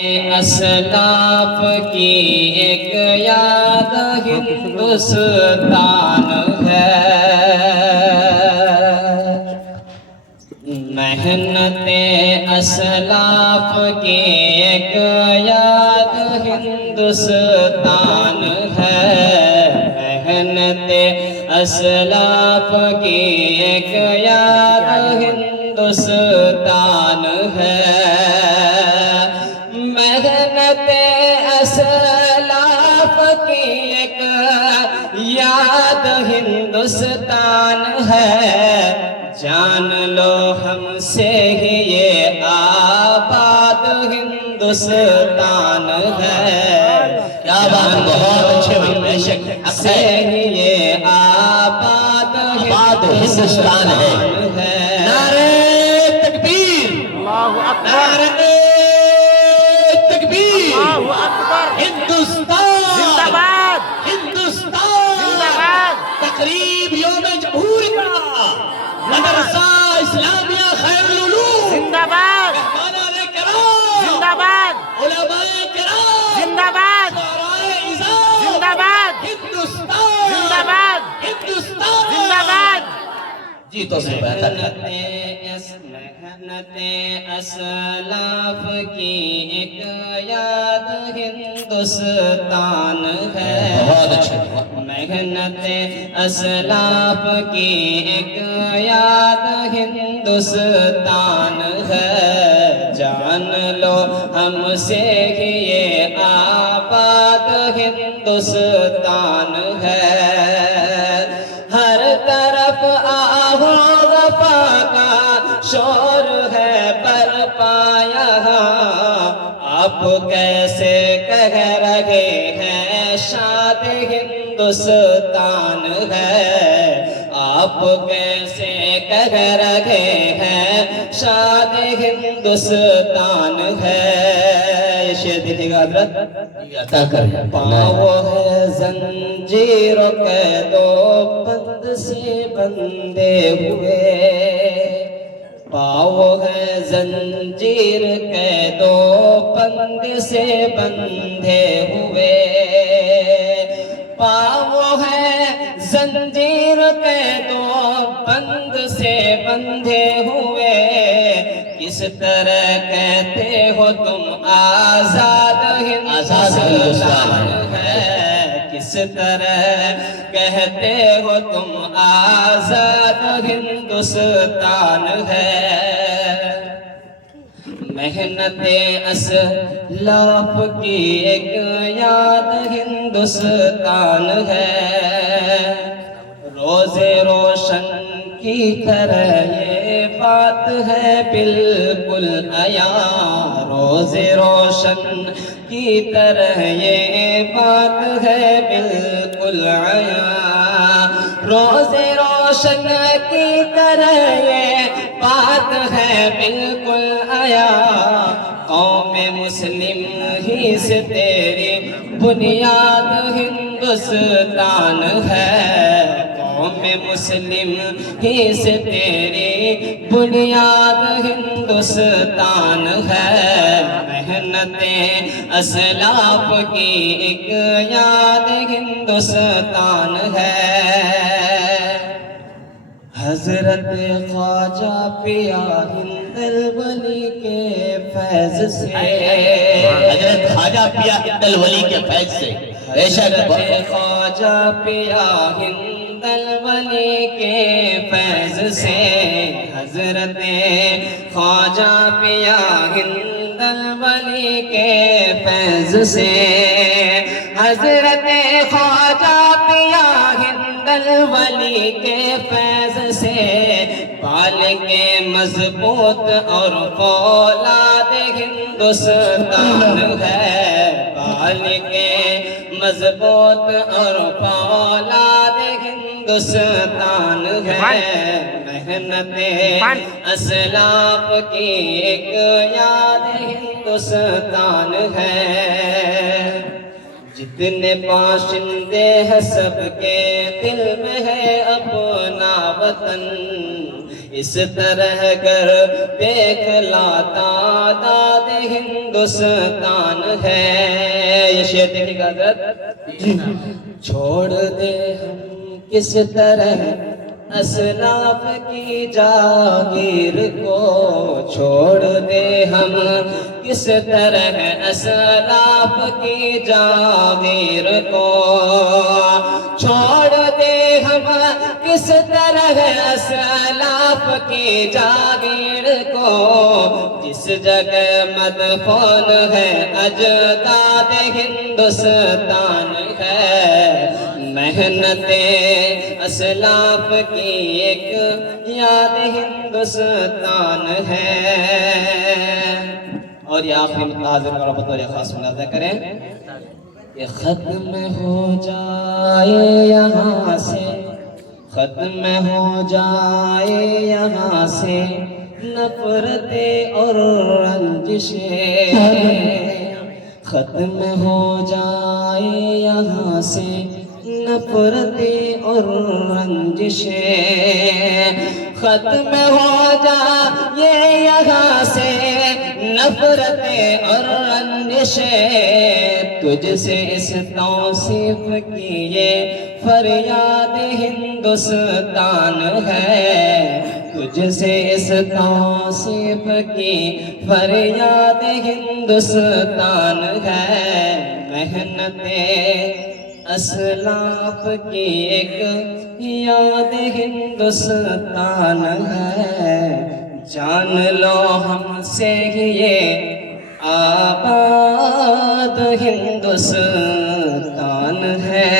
اسلاف کی ایک یاد ہندوستان ہے، محنت اسلاف کی ایک یاد ہندوستان ہے، محنت اسلاف کی ایک یاد ہندوستان ہے، محنت اسلاف کی ایک یاد ہندوستان ہے، جان لو ہم سے ہی یہ آباد ہندوستان ہے، کیا بات ہے، بہت اچھے بھائی، بے شک سے ہی یہ آباد ہندوستان ہے۔ نعرہ تکبیر، اللہ اکبر، نعرہ تکبیر، اللہ اکبر، ہندوستان زندہ باد، ہندوستان زندہ باد، تقریب یوم جمہوریہ مدرسہ اسلامیہ خیر العلوم، زندہ باد، مہمانان کرام، زندہ باد، علماء کرام، زندہ باد، شعراء عزام، زندہ باد، ہندوستان زندہ باد، ہندوستان زندہ باد۔ جی تو سے بہتر ہے۔ محنت اسلاف کی ایک یاد ہندوستان ہے، بہت اچھے، محنت اسلاف کی ایک یاد ہندوستان ہے، جان لو ہم سے ہی یہ آباد ہندوستان ہے، ہر طرف آہو وفا کا شور ہے برپا یہاں، آپ کیسے کہہ رہے ہیں شاد ہندوستان ہے، آپ کیسے کہہ رہے ہیں شاد ہندوستان ہے، یہ شعر دیکھیے گا حضرت، عطا کریں۔ پاؤں ہے زنجیر و قید و بند سے بندھے ہوئے، پاؤں ہے زنجیر قید و بند سے بندھے ہوئے، پاؤں ہے زنجیر قید و بند سے بندھے ہوئے، کس طرح کہتے ہو تم آزاد ہندوستان ہے، کس طرح کہتے ہو تم آزاد ہندوستان ہے، محنت اسلاف کی ایک یاد ہندوستان ہے، روز روشن کی طرح یہ بات ہے بالکل عیاں، روز روشن کی طرح یہ بات ہے بالکل عیاں، روز روشن کی طرح یہ بات ہے بالکل عیاں، قوم مسلم ہی سے تیری بنیاد ہندوستان ہے، قوم مسلم ہی سے تیری بنیاد ہندوستان ہے، محنت اسلاف کی ایک یاد ہندوستان ہے، حضرت خواجہ پیا ہند الولی کے فیض سے، حضرت خواجہ پیا ہند الولی کے فیض سے، بے شک حضرت خواجہ پیا ہند الولی کے فیض سے، حضرت خواجہ پیا ہند الولی کے فیض سے، حضرت خواجہ پیا ہند الولی کے فیض سے، پال کے مضبوط اور فولاد ہندوستان ہے، پال کے مضبوط اور فولاد ہندوستان ہے، محنت اسلاف کی ایک یاد ہندوستان ہے، جتنے باشندے ہیں سب کے دل میں ہے اپنا وطن، اس طرح کر دیکھ لاتا داد ہندوستان ہے. یہ شعر دیکھیے گا حضرت. چھوڑ دے ہم کس طرح اسلاف کی جاگیر کو, چھوڑ دے ہم کس طرح اسلاف کی جاگیر کو, چھوڑ دے ہم کس طرح اسلاف کی جاگیر کو, جس جگہ مدفون ہے اجداد ہندوستان ہے. محنت اسلاف کی ایک یاد ہندوستان ہے. اور یہ آخری متاظر اور بطور خاص مناظر کریں کہ ختم ہو جائے یہاں سے, ختم ہو جائے یہاں سے نفرتیں اور رنجشیں, ختم ہو جائے یہاں سے نفرتیں اور رنجشیں, ختم ہو جائے یہاں سے نفرتیں اور رنجشیں. تجھ سے اس توصیف کی یہ فریاد ہندوستان ہے, تجھ سے اس توصیف کی فریاد ہندوستان ہے. محنت اسلاف کی ایک یاد ہندوستان ہے. جان لو ہم سے یہ آباد ہندوستان ہے.